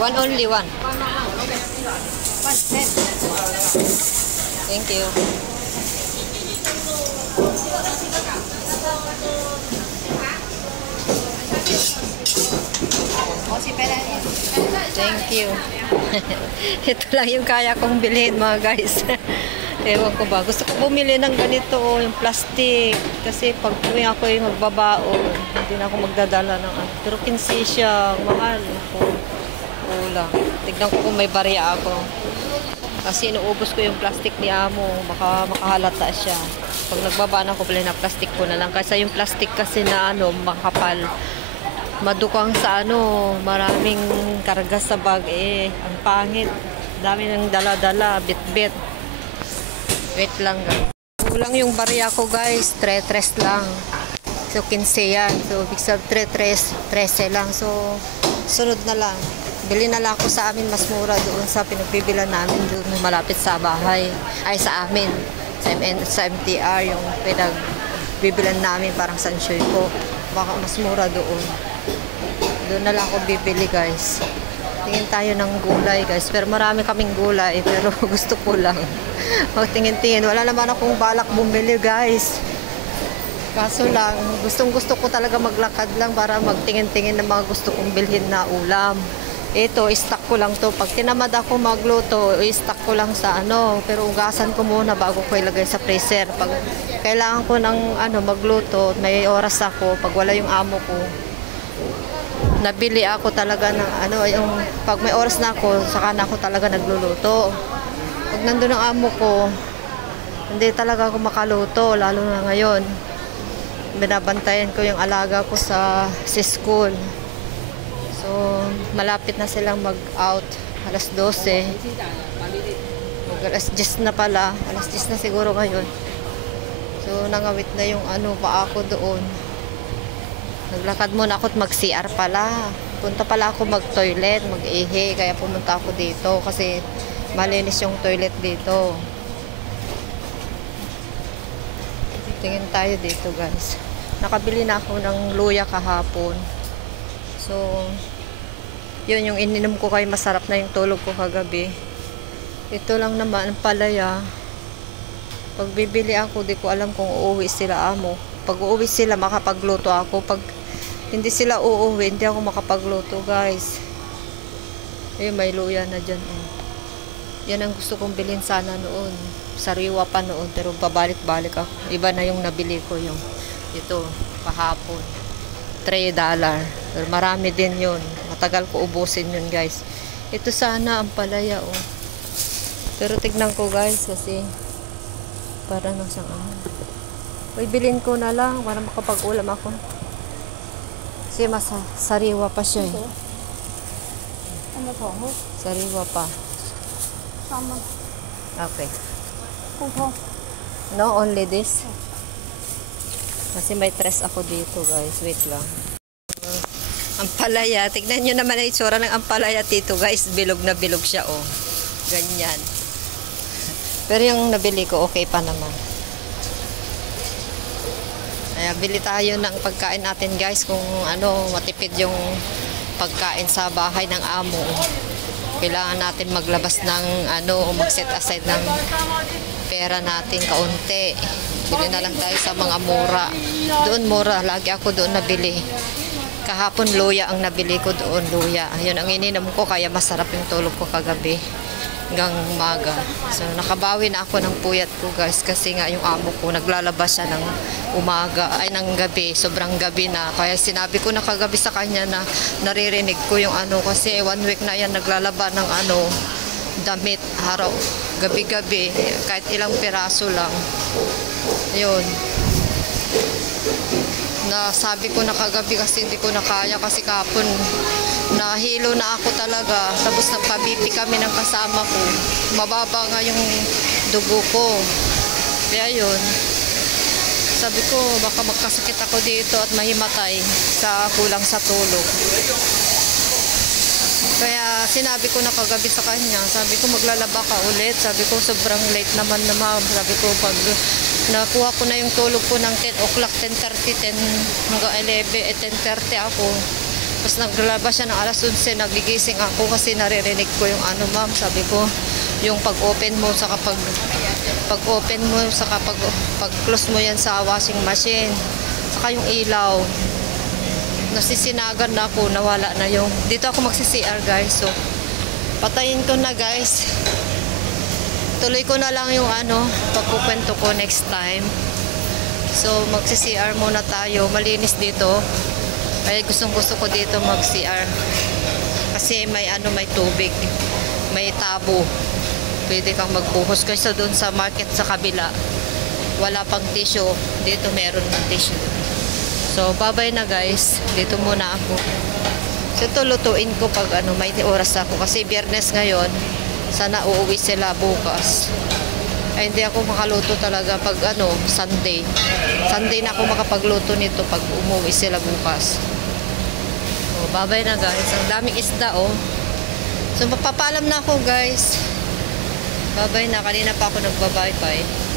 One only one. Thank you. Thank you. Ito lang yung kaya kong bilhin mga guys. Ewan ko ba. Gusto ko bumili ng ganito, yung plastic. Kasi pag tuwing ako yung magbabao, hindi na ako magdadala ng ano. Pero 15 siya. Mahal. Kulang. Tignan ko kung may barya ako. Kasi inuubos ko yung plastic ni Amo. Baka makahalata siya. Pag nagbaba na ako, pala na plastic ko na lang. Kasi yung plastic kasi na ano, makapal. Madukang sa ano, maraming karga sa bag eh. Ang pangit. Dami ng dala-dala, bit-bit. Wait lang guys. Kulang yung barya ko guys, 3 lang. So 15 yan. So big sub 3 13 lang. So sunod na lang. Bili na lang ako sa amin mas mura doon sa pinagbibilan namin doon malapit sa bahay. Ay sa amin. Sa MTR yung pinagbibilan namin parang Sanchoy ko. Baka mas mura doon. Doon na lang ako bibili guys. Tingin tayo ng gulay guys. Pero marami kaming gulay. Pero gusto ko lang. Magtingin-tingin. Wala naman akong balak bumili guys. Kaso lang, gustong-gusto ko talaga maglakad lang para magtingin-tingin ng mga gusto kong bilhin na ulam. Ito, stock ko lang to. Pag tinamad ako magluto, stock ko lang sa ano. Pero ugasan ko muna bago ko ilagay sa freezer. Pag kailangan ko ng ano, magluto, may oras ako. Pag wala yung amo ko, nabili ako talaga ng ano, yung pag may oras na ako, saka na ako talaga nagluluto. Pag nandun ang amo ko, hindi talaga ako makaluto, lalo na ngayon. Binabantayan ko yung alaga ko sa school. So, malapit na silang mag-out. Alas 12. Alas 10 na pala. Alas 10 na siguro ngayon. So, nangawit na yung ano pa ako doon. Naglakad muna ako at mag-CR pala. Punta pala ako mag-toilet, mag-ihi. Kaya pumunta ako dito kasi malinis yung toilet dito. Tingin tayo dito guys. Nakabili na ako ng luya kahapon. So, yun yung ininom ko kay masarap na yung tulog ko kagabi. Ito lang naman, palaya. Pag bibili ako, di ko alam kung uuwi sila amo. Pag uuwi sila, makapagluto ako. Pag hindi sila uuwi, hindi ako makapagluto guys. Ayun, may luya na dyan. Yan ang gusto kong bilhin sana noon. Sariwa pa noon, pero babalik-balik ako. Iba na yung nabili ko yung ito, kahapon. $3. Pero marami din yun. Matagal ko ubusin yun guys. Ito sana ang palaya oh. Pero tignan ko guys kasi para nang ano. Uy, bilhin ko na lang para makapag-ulam ako. Kasi mas sariwa pa siya eh. Ano po mo? Sariwa pa. Tama. Okay. Kupo. No, only this. Kasi may tres ako dito guys. Wait lang. Ampalaya. Tignan nyo naman ang itsura ng ampalaya dito guys. Bilog na bilog siya oh. Ganyan. Pero yung nabili ko okay pa naman. Kaya bili tayo ng pagkain natin guys. Kung ano matipid yung pagkain sa bahay ng amo. Kailangan natin maglabas ng ano, mag-set aside ng pera natin kaunti. Bili na lang tayo sa mga mura. Doon mura, lagi ako doon nabili. Kahapon luya ang nabili ko doon, luya. Ayun ang ininom ko kaya masarap yung tulog ko kagabi hanggang umaga. So nakabawi na ako ng puyat ko guys kasi nga yung amo ko naglalabas siya ng umaga ay ng gabi, sobrang gabi na. Kaya sinabi ko na kagabi sa kanya na naririnig ko yung ano kasi 1 week na yan naglalaba ng ano damit araw, gabi-gabi kahit ilang piraso lang. Yun. Na sabi ko na kagabi kasi hindi ko na kaya kasi kapon nahilo na ako talaga. Tapos nagpa-BP kami ng kasama ko. Mababa nga yung dugo ko. Kaya yun. Sabi ko baka magkasakit ako dito at mahimatay sa kulang sa tulog. Kaya sinabi ko na kagabi sa kanya, sabi ko maglalaba ka ulit. Sabi ko sobrang late naman na ma'am. Sabi ko pag nakuha ko na yung tulog ko ng 10 o'clock, 10:30, 10 hanggang 11, 10:30 ako. Tapos naglalabas siya ng alas 11, nagigising ako kasi naririnig ko yung ano ma'am, sabi ko, yung pag-open mo sa pag-open mo sa pag-close mo yan sa washing machine. Saka yung ilaw. Nasisinagan na ako, nawala na yung... Dito ako magsi-CR guys. So, patayin ko na guys. Tuloy ko na lang yung ano, pagkukwento ko next time. So, magsi-CR muna tayo. Malinis dito. Kaya gustong-gusto ko dito mag-CR. Kasi may ano, may tubig. May tabo. Pwede kang magbuhos. Kasi doon sa market sa kabila, wala pang tissue. Dito meron ng tissue. So, bye-bye na guys. Dito muna ako. So, ito lutuin ko pag ano, may oras ako. Kasi biyernes ngayon. Sana uuwi sila bukas. Ay, hindi ako makaluto talaga pag ano, Sunday. Sunday na ako makapagluto nito pag umuwi sila bukas. So, bye-bye na guys. Ang daming isda oh. So, mapapalam na ako guys. Bye-bye na. Kanina pa ako nagbabay-bye.